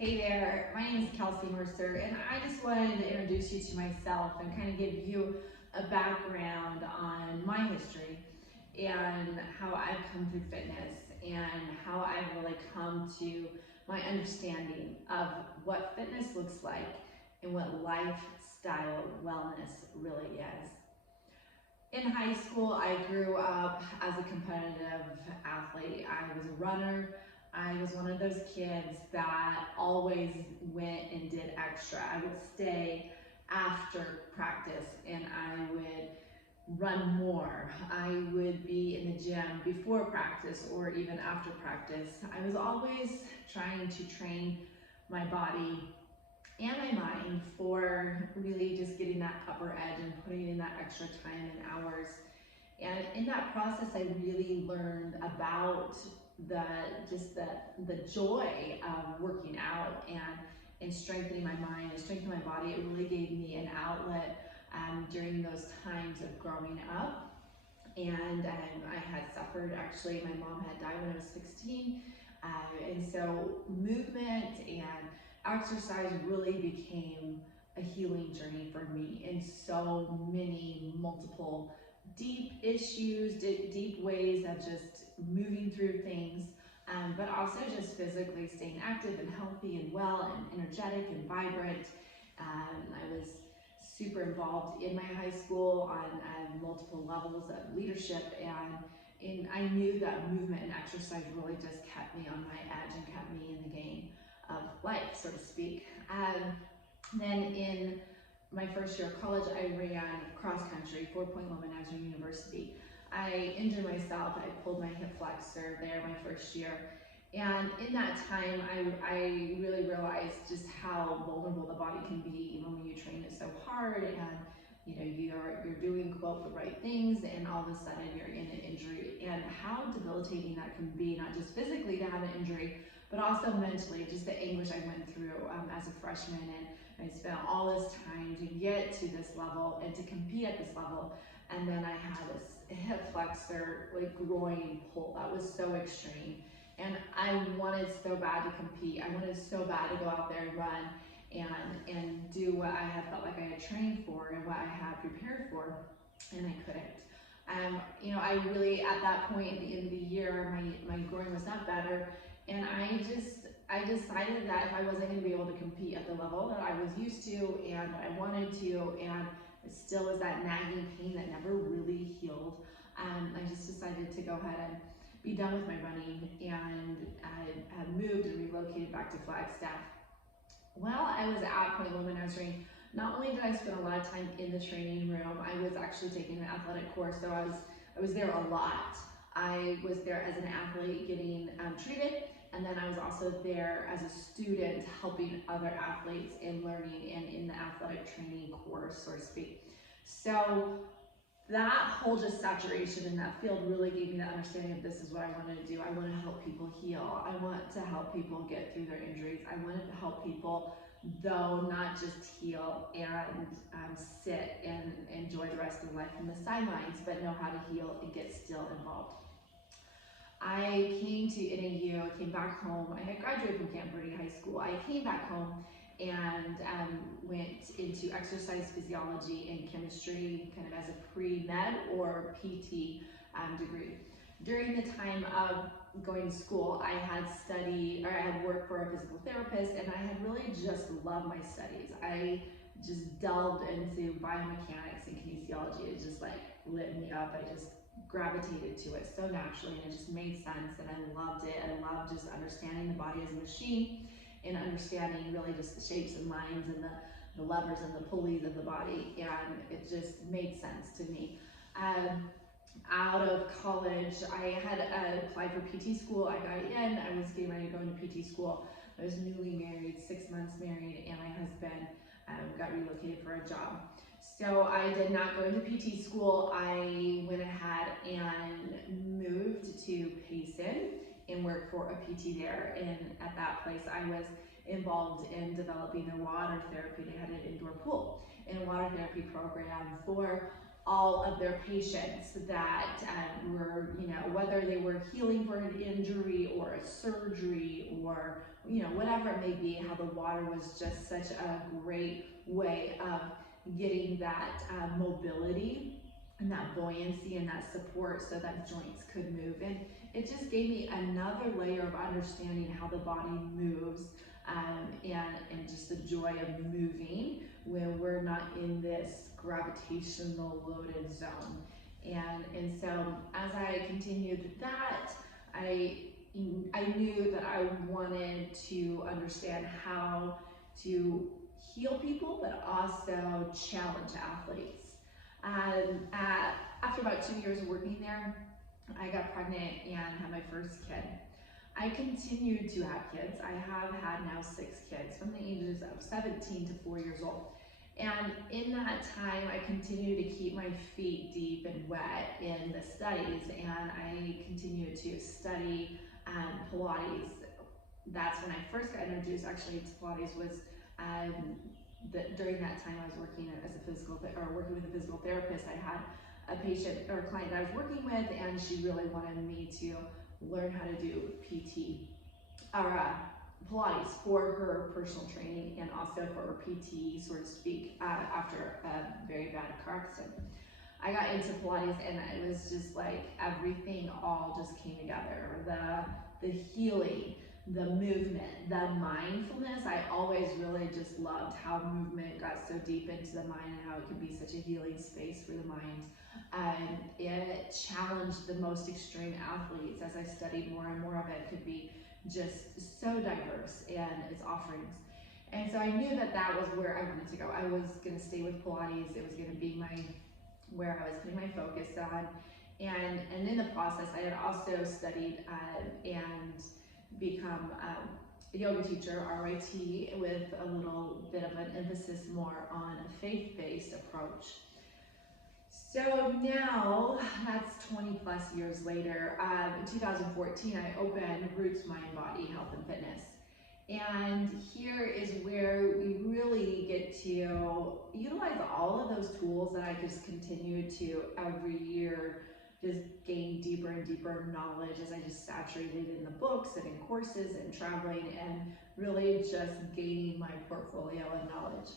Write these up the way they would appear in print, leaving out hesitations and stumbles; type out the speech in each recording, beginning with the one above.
Hey there, my name is Kelsey Mercer, and I just wanted to introduce you to myself and kind of give you a background on my history and how I've come through fitness and how I've really come to my understanding of what fitness looks like and what lifestyle wellness really is. In high school, I grew up as a competitive athlete. I was a runner. I was one of those kids that always went and did extra. I would stay after practice and I would run more. I would be in the gym before practice or even after practice. I was always trying to train my body and my mind for really just getting that upper edge and putting in that extra time and hours. And in that process, I really learned about the joy of working out and strengthening my mind and strengthening my body. It really gave me an outlet during those times of growing up. And I had suffered, actually, my mom had died when I was 16. And so movement and exercise really became a healing journey for me in so many multiple deep issues, deep ways of just moving through things, but also just physically staying active and healthy and well and energetic and vibrant. I was super involved in my high school on multiple levels of leadership, and I knew that movement and exercise really just kept me on my edge and kept me in the game of life, so to speak. Then in my first year of college, I ran cross country, 4-point womanizer university. I injured myself. I pulled my hip flexor there my first year. And in that time, I really realized just how vulnerable the body can be, even when you train it so hard and you're doing, quote, the right things, and all of a sudden you're in an injury, and how debilitating that can be, not just physically to have an injury, but also mentally, just the anguish I went through as a freshman. And I spent all this time to get to this level and to compete at this level. And then I had this hip flexor, like groin pull that was so extreme. And I wanted so bad to compete. I wanted so bad to go out there and run and do what I had felt like I had trained for and what I had prepared for, and I couldn't. I really, at that point at the end of the year, my groin was not better, and I decided that if I wasn't going to be able to compete at the level that I was used to and I wanted to, and it still was that nagging pain that never really healed, I just decided to go ahead and be done with my running, and I had moved and relocated back to Flagstaff. While I was at Point Womanizing, not only did I spend a lot of time in the training room, I was actually taking an athletic course, so I was there a lot. I was there as an athlete getting treated, and then I was also there as a student helping other athletes in learning and in the athletic training course, so to speak. So that whole just saturation in that field really gave me that understanding of this is what I wanted to do. I want to help people heal. I want to help people get through their injuries. I wanted to help people, though, not just heal and sit and enjoy the rest of life from the sidelines, but know how to heal and get still involved. I came to NAU, I came back home. I had graduated from Camp Verde High School. I came back home and went into exercise physiology and chemistry, kind of as a pre-med or PT degree. During the time of going to school, I had worked for a physical therapist, and I had really just loved my studies. I just delved into biomechanics and kinesiology. It just like lit me up. I just gravitated to it so naturally, and it just made sense, and I loved it. I loved just understanding the body as a machine and understanding really just the shapes and lines and the levers and the pulleys of the body, and it just made sense to me. Out of college, I had applied for PT school. I got in. I was getting ready to go into PT school. I was newly married, 6 months married, and my husband got relocated for a job. So I did not go into PT school. I went ahead and moved to Payson and worked for a PT there. And at that place, I was involved in developing their water therapy. They had an indoor pool and a water therapy program for all of their patients that were, you know, whether they were healing for an injury or a surgery or, you know, whatever it may be, how the water was just such a great way of getting that mobility and that buoyancy and that support so that joints could move. And it just gave me another layer of understanding how the body moves, and just the joy of moving when we're not in this gravitational loaded zone. And so as I continued that, I knew that I wanted to understand how to heal people, but also challenge athletes. After about 2 years of working there, I got pregnant and had my first kid. I continued to have kids. I have had now 6 kids from the ages of 17 to 4 years old. And in that time, I continued to keep my feet deep and wet in the studies, and I continued to study Pilates. That's when I first got introduced actually to Pilates. Was during that time I was working as a working with a physical therapist. I had a patient or a client that I was working with, and she really wanted me to learn how to do PT or Pilates for her personal training and also for her PT, so to speak, after a very bad car accident. I got into Pilates and it was just like everything all just came together. The healing, the movement, the mindfulness. I always really just loved how movement got so deep into the mind and how it could be such a healing space for the mind. It challenged the most extreme athletes. As I studied more and more of it, could be just so diverse in its offerings. And so I knew that that was where I wanted to go. I was going to stay with Pilates. It was going to be where I was putting my focus on. And in the process, I had also studied and become a yoga teacher, RIT, with a little bit of an emphasis more on a faith-based approach. So now, that's 20 plus years later, in 2014, I opened Roots Mind Body Health and Fitness. And here is where we really get to utilize all of those tools that I just continue to every year just gain deeper and deeper knowledge as I just saturated in the books and in courses and traveling and really just gaining my portfolio of knowledge.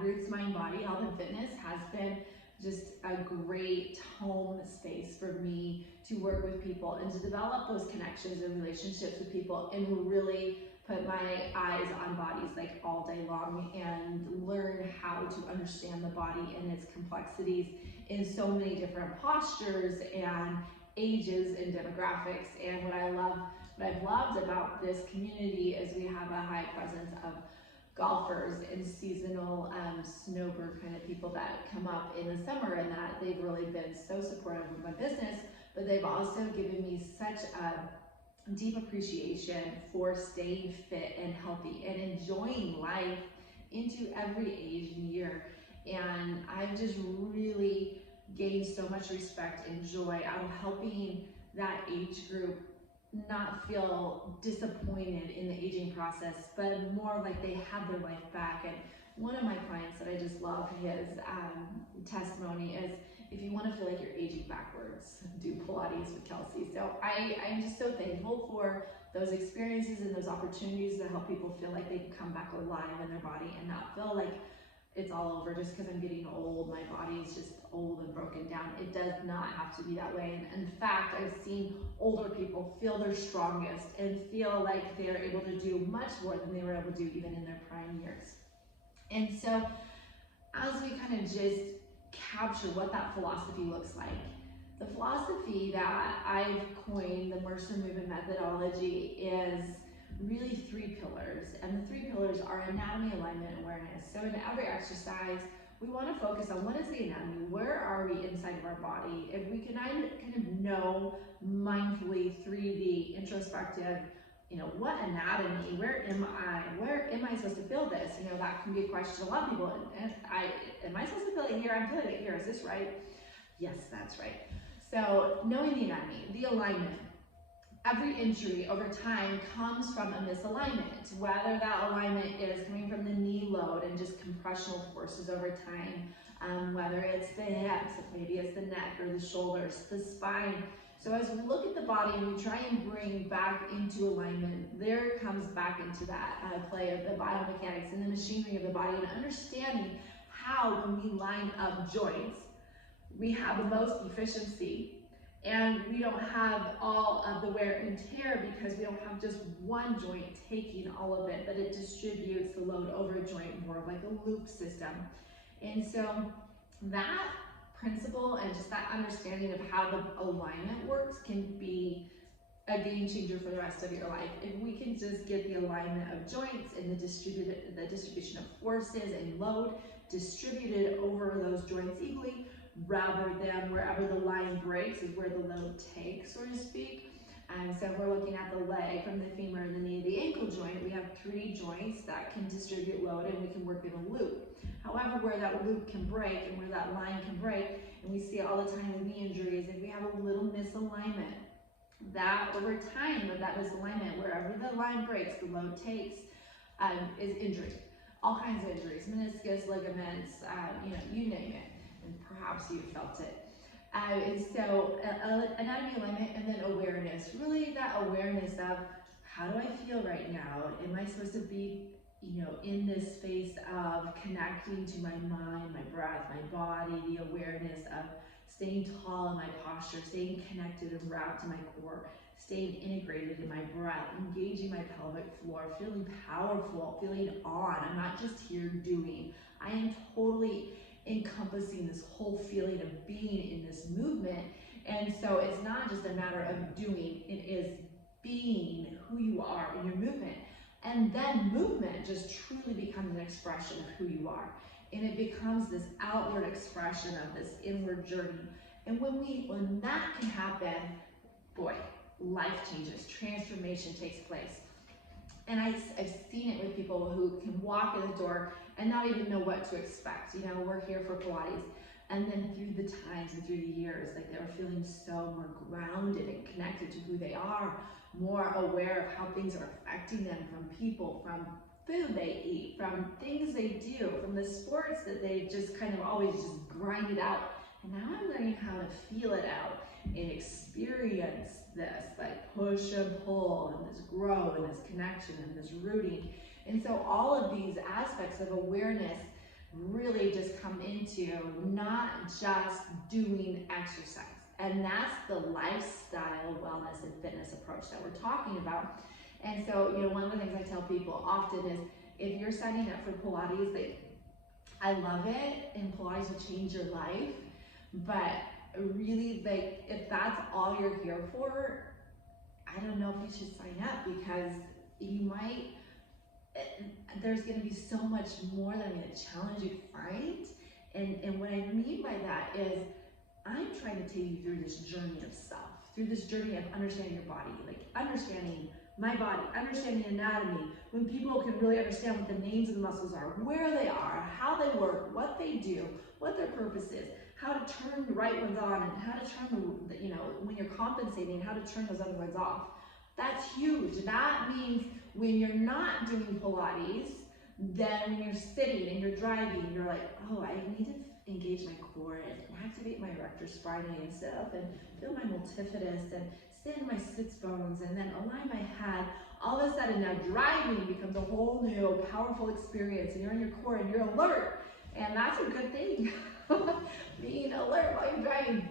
Roots Mind Body Health and Fitness has been just a great home space for me to work with people and to develop those connections and relationships with people and really put my eyes on bodies like all day long and learn how to understand the body and its complexities in so many different postures and ages and demographics. And what I've loved about this community is we have a high presence of golfers and seasonal snowbird kind of people that come up in the summer, and that they've really been so supportive of my business, but they've also given me such a deep appreciation for staying fit and healthy and enjoying life into every age and year. And I've just really gained so much respect and joy out of helping that age group not feel disappointed in the aging process, but more like they have their life back. And one of my clients that I just love, his testimony is, if you want to feel like you're aging backwards, do Pilates with Kelsey. So I'm just so thankful for those experiences and those opportunities to help people feel like they can come back alive in their body and not feel like it's all over just because I'm getting old, my body is just old and broken down. It does not have to be that way. And in fact, I've seen older people feel their strongest and feel like they're able to do much more than they were able to do even in their prime years. And so as we kind of just capture what that philosophy looks like, the philosophy that I've coined, the Mercer movement methodology, is really 3 pillars, and the 3 pillars are anatomy, alignment, and awareness. So in every exercise, we want to focus on what is the anatomy, where are we inside of our body. If we can kind of know mindfully, 3D, introspective, what anatomy, where am I supposed to feel this? That can be a question a lot of people, am I supposed to feel it here? I'm feeling it here, is this right? Yes, that's right. So knowing the anatomy, the alignment. every injury over time comes from a misalignment, whether that alignment is coming from the knee load and just compressional forces over time, whether it's the hips, maybe it's the neck or the shoulders, the spine. So as we look at the body and we try and bring back into alignment, there comes back into that play of the biomechanics and the machinery of the body, and understanding how when we line up joints, we have the most efficiency. And we don't have all of the wear and tear because we don't have just one joint taking all of it, but it distributes the load over a joint more like a loop system. And so that principle and just that understanding of how the alignment works can be a game changer for the rest of your life. If we can just get the alignment of joints and the distribution of forces and load distributed over those joints equally, rather than wherever the line breaks is where the load takes, so to speak. And so if we're looking at the leg from the femur and the knee, the ankle joint, we have 3 joints that can distribute load and we can work in a loop. However, where that loop can break and where that line can break, and we see it all the time with knee injuries, if we have a little misalignment, that over time of that misalignment, wherever the line breaks, the load takes, is injury. All kinds of injuries, meniscus, ligaments, you name it. And perhaps you felt it. And so anatomy alignment and then awareness, really that awareness of how do I feel right now? Am I supposed to be, in this space of connecting to my mind, my breath, my body, the awareness of staying tall in my posture, staying connected and wrapped to my core, staying integrated in my breath, engaging my pelvic floor, feeling powerful, feeling on. I'm not just here doing. I am totally encompassing this whole feeling of being in this movement. And so it's not just a matter of doing, it is being who you are in your movement. And then movement just truly becomes an expression of who you are. And it becomes this outward expression of this inward journey. And when that can happen, boy, life changes, transformation takes place. And I've seen it with people who can walk in the door and not even know what to expect. We're here for Pilates. And then through the times and through the years, like they're feeling so more grounded and connected to who they are, more aware of how things are affecting them from people, from food they eat, from things they do, from the sports that they just kind of always just grinded out. And now I'm learning how to feel it out and experience this, like push and pull and this grow and this connection and this rooting. And so all of these aspects of awareness really just come into not just doing exercise. And that's the lifestyle wellness and fitness approach that we're talking about. And so, one of the things I tell people often is if you're signing up for Pilates, I love it and Pilates will change your life, but really, if that's all you're here for, I don't know if you should sign up, because there's going to be so much more that I'm going to challenge you to find. And what I mean by that is I'm trying to take you through this journey of self, through this journey of understanding your body, like understanding my body, understanding anatomy, when people can really understand what the names of the muscles are, where they are, how they work, what they do, what their purpose is, how to turn the right ones on, and how to turn when you're compensating, how to turn those other ones off. That's huge. That means when you're not doing Pilates, then when you're sitting and you're driving, you're like, oh, I need to engage my core and activate my erector spinae and sit up and feel my multifidus and stand my sits bones and then align my head. All of a sudden now driving becomes a whole new powerful experience, and you're in your core and you're alert. And that's a good thing, being alert while you're driving.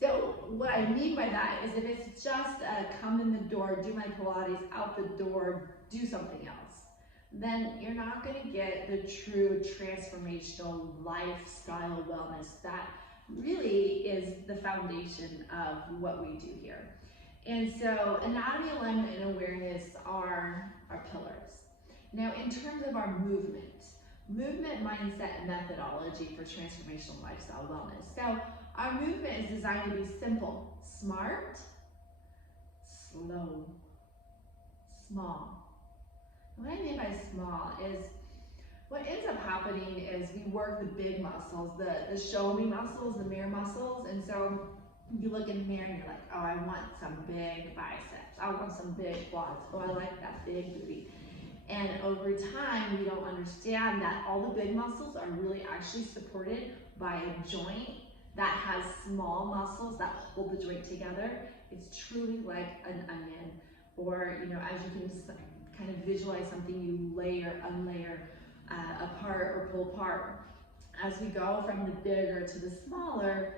So what I mean by that is if it's just come in the door, do my Pilates, out the door, do something else, then you're not going to get the true transformational lifestyle wellness that really is the foundation of what we do here. And so anatomy, alignment, and awareness are our pillars. Now, in terms of our movement, mindset, and methodology for transformational lifestyle wellness. So our movement is designed to be simple, smart, slow, small. And what I mean by small is what ends up happening is we work the big muscles, the show me muscles, the mirror muscles. And so You look in the mirror and you're like, oh, I want some big biceps. I want some big quads. Oh, I like that big booty. And over time, we don't understand that all the big muscles are really actually supported by a joint that has small muscles that hold the joint together. It's truly like an onion, or as you can kind of visualize something, you layer, unlayer, apart or pull apart. As we go from the bigger to the smaller,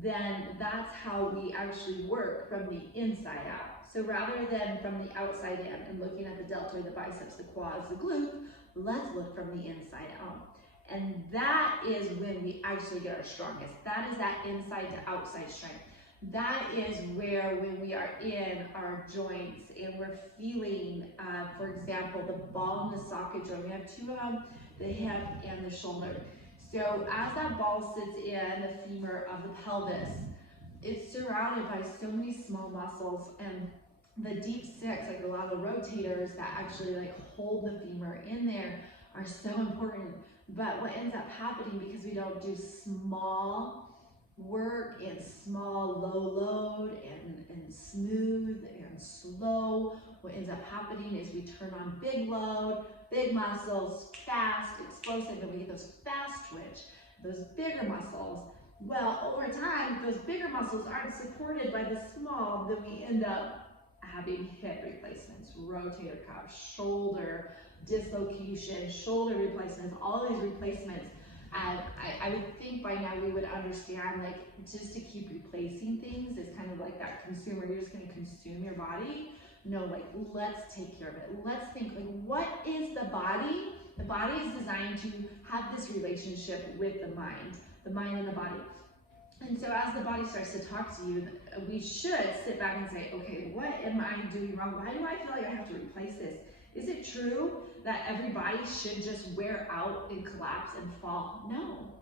then that's how we actually work from the inside out. So rather than from the outside in and looking at the deltoid, the biceps, the quads, the glutes, let's look from the inside out. And that is when we actually get our strongest. That is that inside to outside strength. That is where, when we are in our joints and we're feeling, for example, the ball and the socket joint. We have two of them, the hip and the shoulder. So as that ball sits in the femur of the pelvis, it's surrounded by so many small muscles, and the deep six, like a lot of the rotators that actually like hold the femur in there, are so important. But what ends up happening, because we don't do small work and small low load and smooth and slow, what ends up happening is we turn on big load, big muscles, fast, explosive, and we get those fast twitch, those bigger muscles. Well, over time, if those bigger muscles aren't supported by the small, then we end up having hip replacements, rotator cuff, shoulder dislocation, shoulder replacements, all these replacements. And I would think by now we would understand, like, just to keep replacing things is kind of like that consumer. You're just going to consume your body. No, like, let's take care of it. Let's think, like, what is the body? The body is designed to have this relationship with the mind and the body. And so as the body starts to talk to you, we should sit back and say, okay, what am I doing wrong? Why do I feel like I have to replace this? Is it true that every body should just wear out and collapse and fall? No,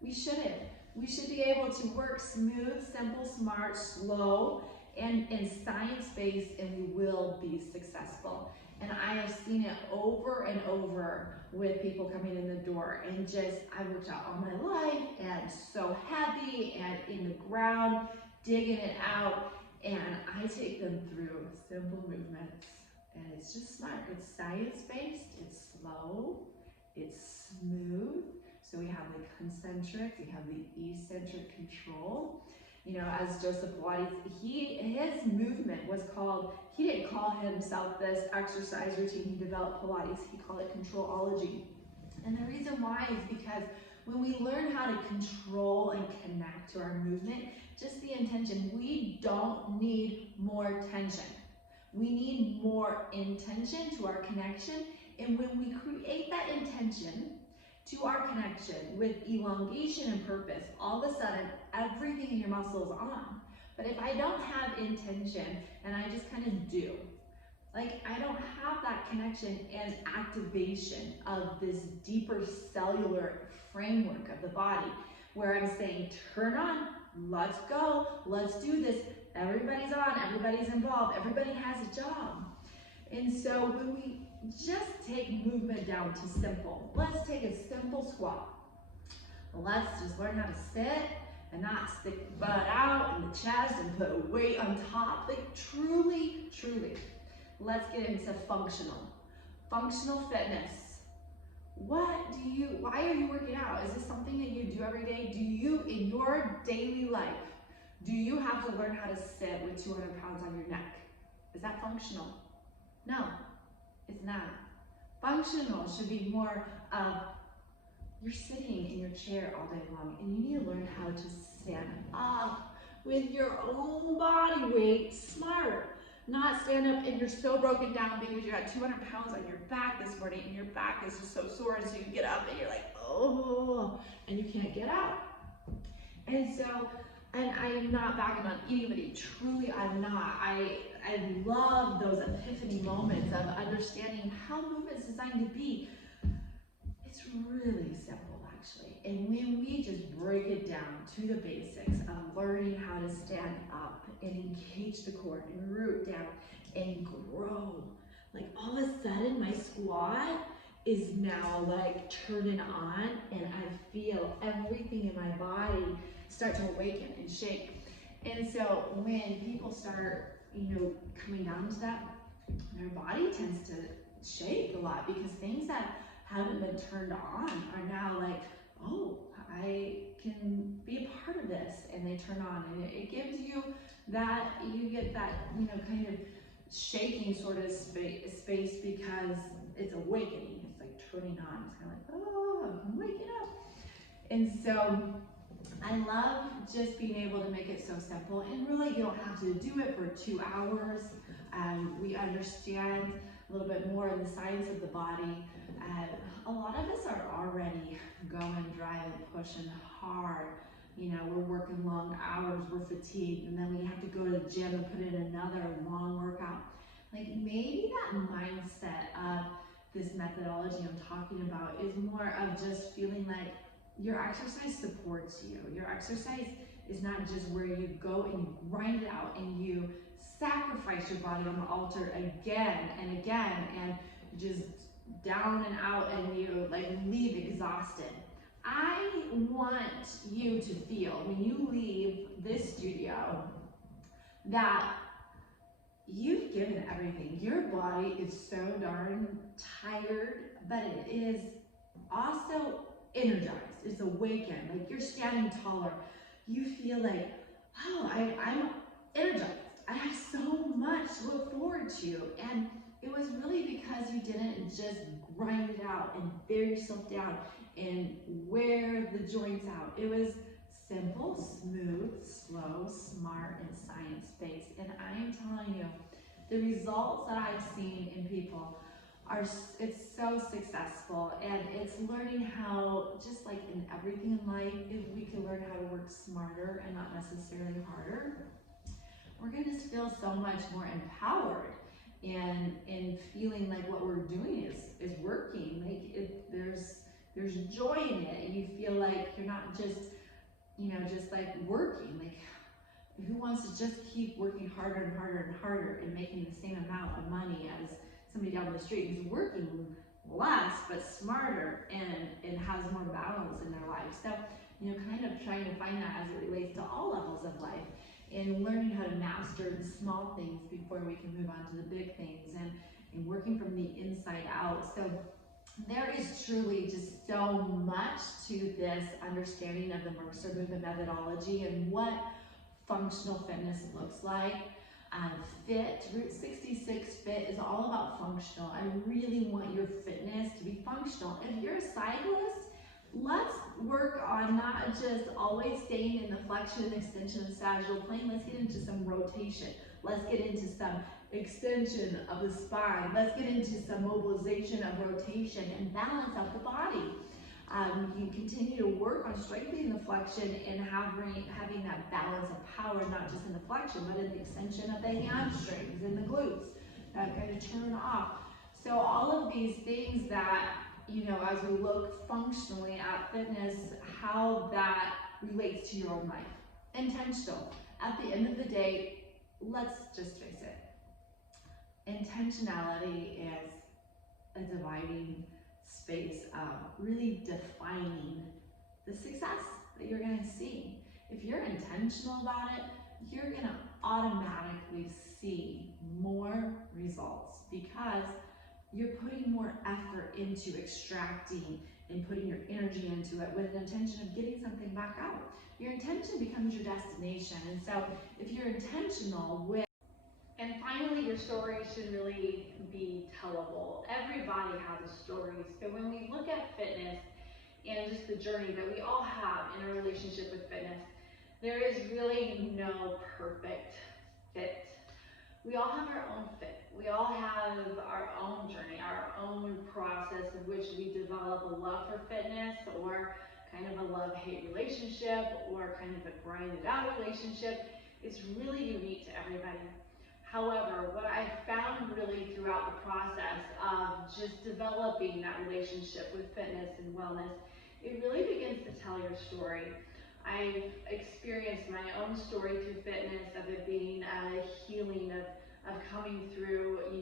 we shouldn't. We should be able to work smooth, simple, smart, slow, and science-based, and we will be successful. And I have seen it over and over with people coming in the door, and I've worked out all my life and so heavy and in the ground, digging it out, and I take them through simple movements. And it's just smart. It's science-based, it's slow, it's smooth. So we have the concentric, we have the eccentric control. As Joseph Pilates, his movement was called, he didn't call himself this exercise routine, he developed Pilates, he called it controlology. And the reason why is because when we learn how to control and connect to our movement, just the intention, we don't need more tension. We need more intention to our connection, and when we create that intention to our connection with elongation and purpose, all of a sudden, everything in your muscle is on. But if I don't have intention and I just kind of do, like, I don't have that connection and activation of this deeper cellular framework of the body, where I'm saying, turn on, let's go, let's do this. Everybody's on, everybody's involved, everybody has a job. And so when we just take movement down to simple, let's take a simple squat. Let's just learn how to sit and not stick the butt out in the chest and put a weight on top. Like, truly, let's get into functional fitness. Why are you working out? Is this something that you do every day? Do you, in your daily life, do you have to learn how to sit with 200 pounds on your neck? Is that functional? No, it's not. Functional should be more of, you're sitting in your chair all day long and you need to learn how to stand up with your own body weight, smart. Not stand up and you're so broken down because you got 200 pounds on your back this morning and your back is just so sore, and so you get up and you're like, oh, and you can't get out. And so, and I am not bagging on anybody, truly I'm not. I love those epiphany moments of understanding how movement is designed to be. It's really simple, actually. And when we just break it down to the basics of learning how to stand up and engage the core and root down and grow, like, all of a sudden my squat is now like turning on, and I feel everything in my body start to awaken and shake. And so when people start, coming down to that, their body tends to shake a lot because things that haven't been turned on are now like, oh, I can be a part of this, and they turn on, and it gives you that, you get that, kind of shaking sort of space because it's awakening. It's like turning on. It's kind of like, oh, I'm waking up. And so I love just being able to make it so simple, and really you don't have to do it for 2 hours. We understand a little bit more in the science of the body. A lot of us are already going, driving, pushing hard. We're working long hours, we're fatigued, and then we have to go to the gym and put in another long workout. Like, maybe that mindset of this methodology I'm talking about is more of just feeling like your exercise supports you. Your exercise is not just where you go and you grind it out and you sacrifice your body on the altar again and again, and just down and out, and you like leave exhausted. I want you to feel when you leave this studio that you've given everything. Your body is so darn tired, but it is also energized. It's awakened. Like, you're standing taller. You feel like, oh, I'm energized. I have so much to look forward to. And it was really because you didn't just grind it out and bear yourself down and wear the joints out. It was simple, smooth, slow, smart, and science-based. And I am telling you, the results that I've seen in people it's so successful, and it's learning how, just like in everything in life, if we can learn how to work smarter and not necessarily harder, we're going to feel so much more empowered and feeling like what we're doing is working. Like, there's joy in it, and you feel like you're not just, just like working. Like, who wants to just keep working harder and harder and harder and making the same amount of money as somebody down the street who's working less but smarter and has more balance in their life? So, kind of trying to find that as it relates to all levels of life, and learning how to master the small things before we can move on to the big things, and working from the inside out. So there is truly just so much to this understanding of the Mercer movement methodology and what functional fitness looks like. Fit, Route 66 Fit is all about functional. I really want your fitness to be functional. If you're a cyclist, let's work on not just always staying in the flexion and extension and sagittal plane. Let's get into some rotation. Let's get into some extension of the spine. Let's get into some mobilization of rotation and balance out the body. You can continue to work on strengthening the flexion and having that balance of power, not just in the flexion, but in the extension of the hamstrings and the glutes that kind of turn off. So all of these things that, as we look functionally at fitness, how that relates to your own life. Intentional. At the end of the day, let's just face it. Intentionality is a dividing space of really defining the success that you're going to see. If you're intentional about it, you're going to automatically see more results because you're putting more effort into extracting and putting your energy into it with an intention of getting something back out. Your intention becomes your destination. And so if you're intentional with, and finally, your story should really be tellable. Everybody has a story. So when we look at fitness and just the journey that we all have in a relationship with fitness, there is really no perfect fit. We all have our own fit. We all have our own journey, our own process of which we develop a love for fitness, or kind of a love-hate relationship, or kind of a grinded out relationship. It's really unique to everybody. However, what I found really throughout the process of just developing that relationship with fitness and wellness, it really begins to tell your story. I've experienced my own story through fitness, of it being a healing of coming through, in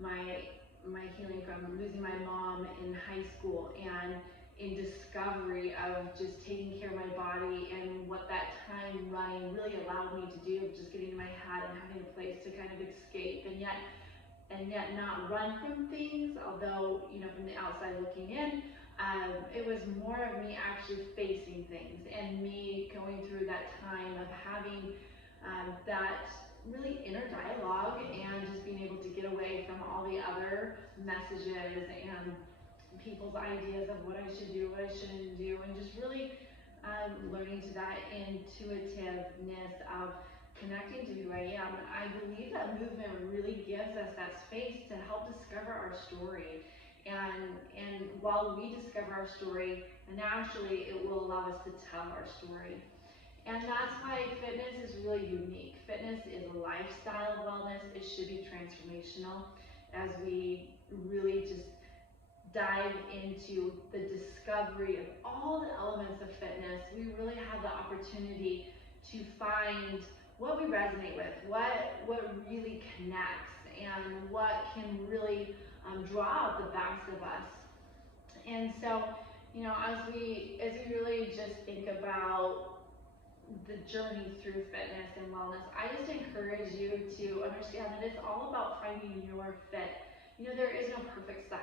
my healing from losing my mom in high school, and in discovery of just taking care of my body, and what that time running really allowed me to do, of just getting in my head and having a place to kind of escape, and yet not run from things, although, you know, from the outside looking in, it was more of me actually facing things, and me going through that time of having that really inner dialogue, and just being able to get away from all the other messages and people's ideas of what I should do, what I shouldn't do, and just really learning to that intuitiveness of connecting to who I am. I believe that movement really gives us that space to help discover our story. And while we discover our story, naturally it will allow us to tell our story. And that's why fitness is really unique. Fitness is a lifestyle wellness. It should be transformational. As we really just dive into the discovery of all the elements of fitness, we really have the opportunity to find what we resonate with, what really connects, and what can really draw out the best of us. And so, you know, as we really just think about the journey through fitness and wellness, I just encourage you to understand that it's all about finding your fit. You know, there is no perfect size.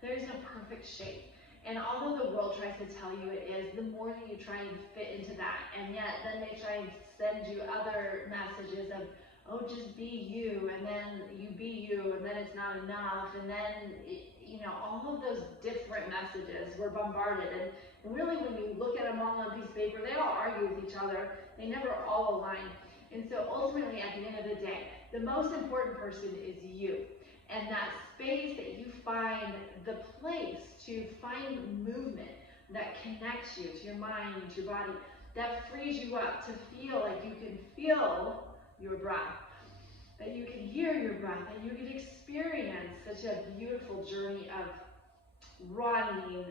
There is no perfect shape. And although the world tries to tell you it is, the more that you try and fit into that, and yet then they try and send you other messages of, oh, just be you, and then you be you, and then it's not enough, and then, you know, all of those different messages we're bombarded. And really, when you look at them all on a piece of paper, they all argue with each other. They never all align. And so ultimately, at the end of the day, the most important person is you. And that space that you find, the place to find movement that connects you to your mind, to your body, that frees you up to feel like you can feel your breath, that you can hear your breath, that you can experience such a beautiful journey of running,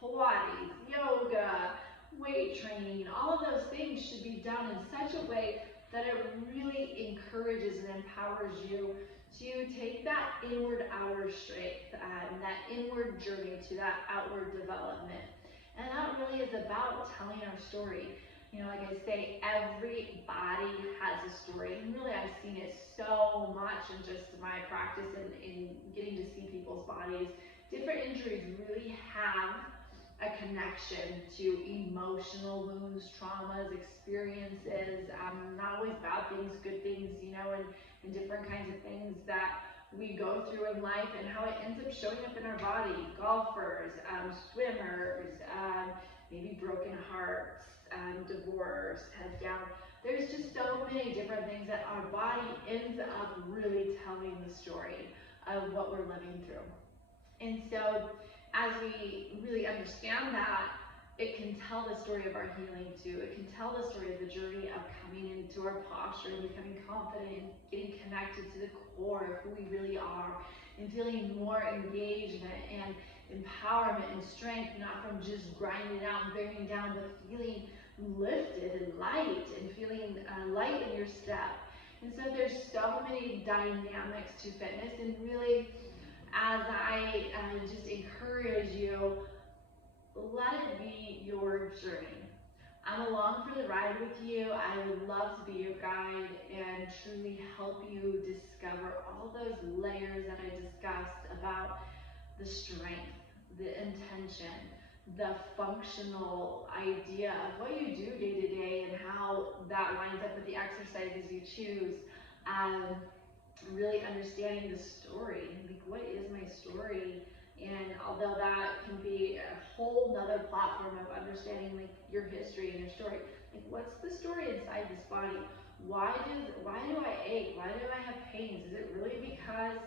Pilates, yoga, weight training. All of those things should be done in such a way that it really encourages and empowers you to take that inward outer strength, and that inward journey to that outward development. And that really is about telling our story. You know, like I say, everybody has a story. And really, I've seen it so much in just my practice and in getting to see people's bodies. Different injuries really have a connection to emotional wounds, traumas, experiences, not always bad things, good things, you know, and different kinds of things that we go through in life, and how it ends up showing up in our body. Golfers, swimmers, maybe broken hearts, divorce, head down. There's just so many different things that our body ends up really telling the story of what we're living through. And so as we really understand that, it can tell the story of our healing too. It can tell the story of the journey of coming into our posture and becoming confident and getting connected to the core of who we really are, and feeling more engagement and empowerment and strength, not from just grinding out and bearing down, but feeling lifted and light, and feeling light in your step. And so there's so many dynamics to fitness, and really, as I just encourage you, let it be your journey. I'm along for the ride with you. I would love to be your guide and truly help you discover all those layers that I discussed about the strength, the intention, the functional idea of what you do day to day, and how that lines up with the exercises you choose. Really understanding the story, like, what is my story? And although that can be a whole nother platform of understanding, like, your history and your story, like, what's the story inside this body? Why do I ache? Why do I have pains? Is it really because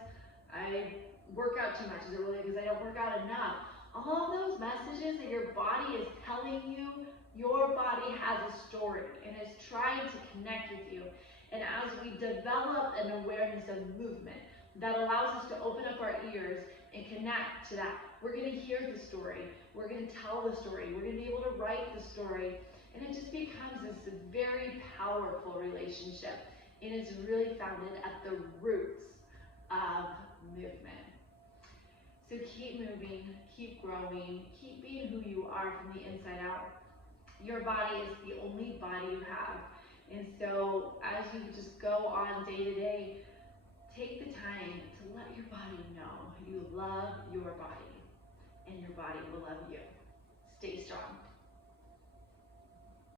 I work out too much? Is it really because I don't work out enough? All of those messages that your body is telling you, your body has a story and is trying to connect with you. And as we develop an awareness of movement that allows us to open up our ears and connect to that, we're going to hear the story, we're going to tell the story, we're going to be able to write the story, and it just becomes this very powerful relationship. It is really founded at the roots of movement. So keep moving, keep growing, keep being who you are from the inside out. Your body is the only body you have. And so as you just go on day to day, take the time to let your body know you love your body, and your body will love you. Stay strong.